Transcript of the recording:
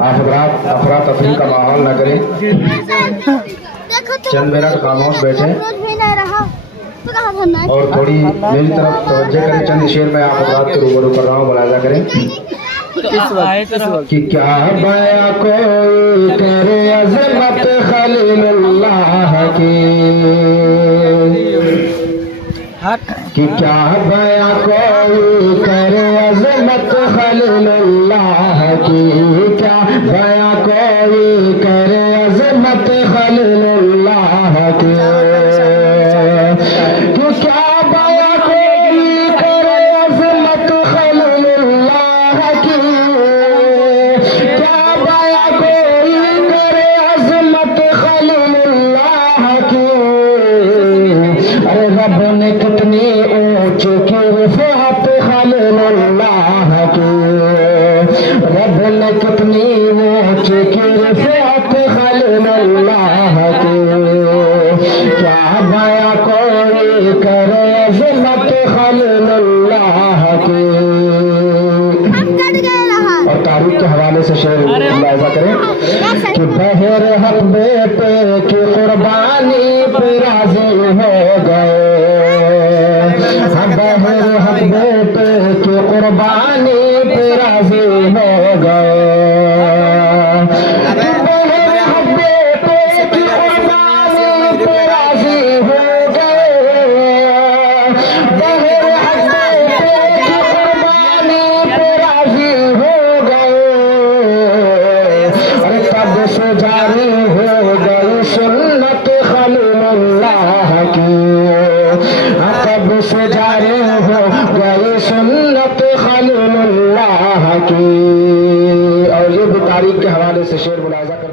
अफरा तफरी का माहौल न करें, चंद मिनट खामोश बैठे और थोड़ी मेरी तरफ तवज्जो करें। चंद शेर में आप हजरात के रूबरू कर रहा हूँ, मुलाहिजा करें कि क्या बया कोई करे अज़मत खलीलुल्लाह की, कि क्या बया कोई करे अज़मत खलीलुल्लाह की, क्या बया कोई करे अज़मत खलीलुल्लाह की, क्या बया कोई करे अज़मत खलीलुल्लाह की, क्या बया कोई करे अज़मत खलीलुल्लाह की। अरे रब ने कितनी ऊंची की रिफ़अत खलीलुल्लाह की, रब ने कितनी ऊंची की रिफ़अत खलीलुल्लाह की, क्या बया कोई करे अज़मत खलीलुल्लाह की। और तारीख के हवाले से शेर मुलाहिजा करें कि बहर हक बेटे की कुर्बानी पे राज़ी हो गए, बहर हक बेटे की कुर्बानी पे राज़ी हो गए, बहर हक बेटे की कुर्बानी पे राज़ी हो गए, बहर हक बेटे की कुर्बानी पे राज़ी हो गए। अरे कब से जारी हो गई सुन्नत खलीलुल्लाह की, कब से जारी हो गई सुन्नत खलीलुल्लाह की। और ये भी तारीख के हवाले से शेर मुलाहिजा कर